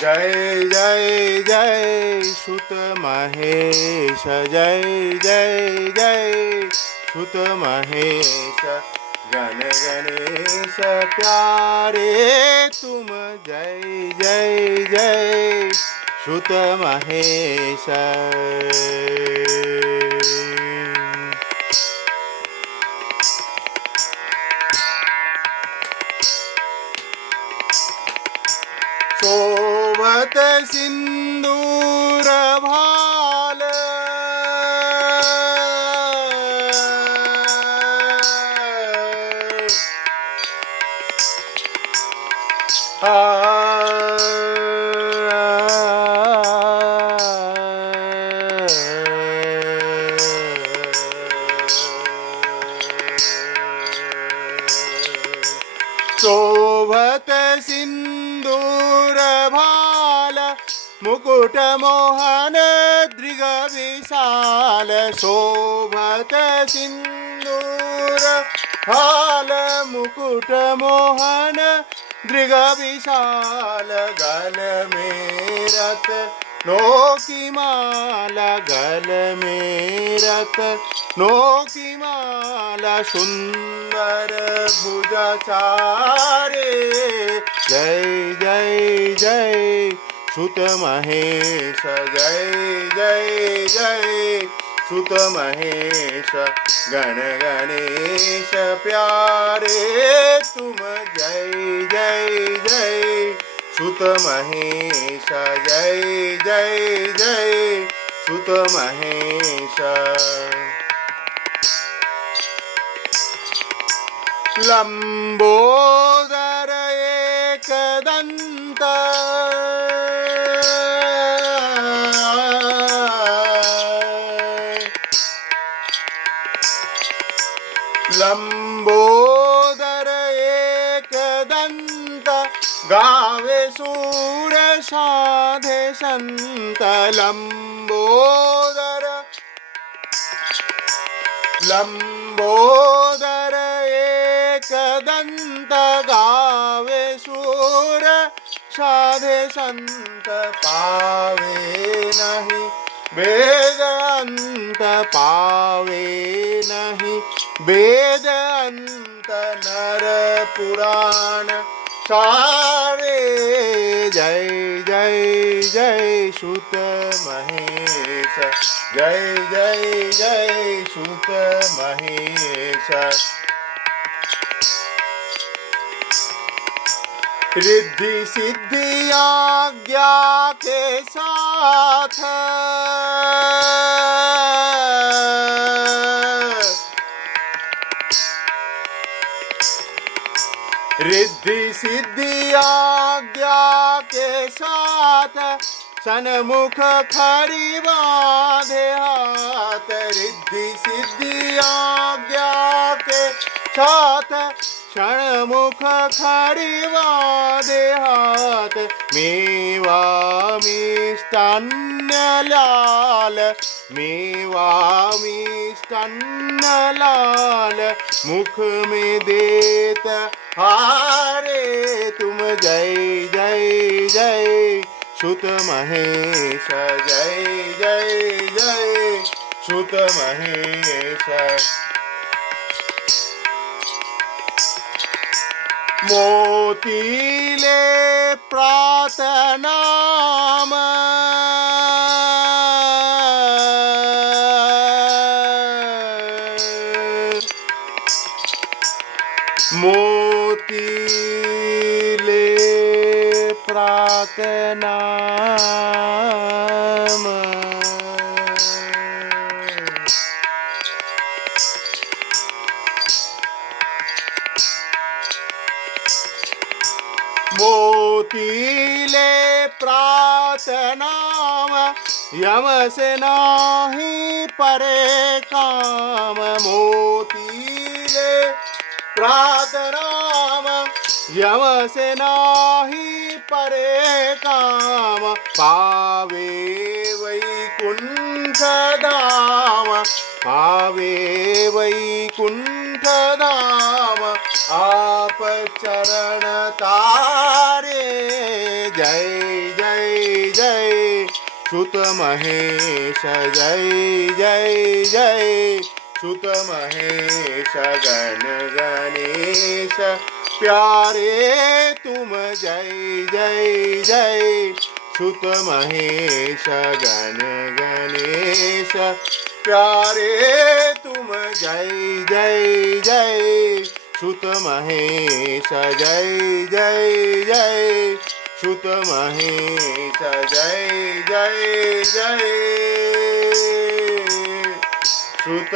जय जय जय सुत महेश, जय जय जय सुत महेश, गण गणेश प्यारे तुम, जय जय जय सुत महेश। शोभत सिंदूर भाल, शोभत सिंदूर भाल, मुकुट मोहन दृग विशाल, शोभत सिंदूर भाल, मुकुट मोहन दृग विशाल, गल में रत्नों की माला, गल में रत्नों की माला, सुंदर भुजा चारे, जय जय जय सुत महेश, जय जय जय सुत महेश, गण गणेश प्यारे तुम, जय जय जय सुत महेश, जय जय जय सुत महेश। लंबोदर एकदंत, लंबोदर एकदंत, गावे सूर साधे संत, लंबोदर लंबोदर एकदंत, गावे सूर साधे संत, पावे नहीं वेद अंत, पावे नहीं वेद अंत, नर पुराण सारे, जय जय जय सुत महेश, जय जय जय सुत महेश। रिद्धि सिद्धि आज्ञा के साथ, रिद्धि सिद्धि आज्ञा के साथ, सन्मुख खड़ी बांधे हाथ, रिद्धि सिद्धि आज्ञा के साथ, क्षणमुख खड़ी बांधे हाथ, मेवा मिष्टान्न लाल, मेवा मिष्टान्न लाल, मुख में देत हारे तुम, जय जय जय सुत महेश, जय जय जय सुत महेश। मोतीले प्रातनाम, मोतीले प्रातनाम, मोतीले प्रातनाम, यम से नाही परे काम, मोतीले प्रातनाम। यम से नाही परे काम, पावे वैकुंठ धाम, पावे वैकुंठ धाम। आप चरण तारे, जय जय जय सुत महेश, जय जय जय सुत महेश। गण गणेश प्यारे तुम, जय जय जय सुत महेश। गण गणेश प्यारे तुम, जय जय जय सुत महेश। जय जय जय सुत महेश, जय जय जय सुत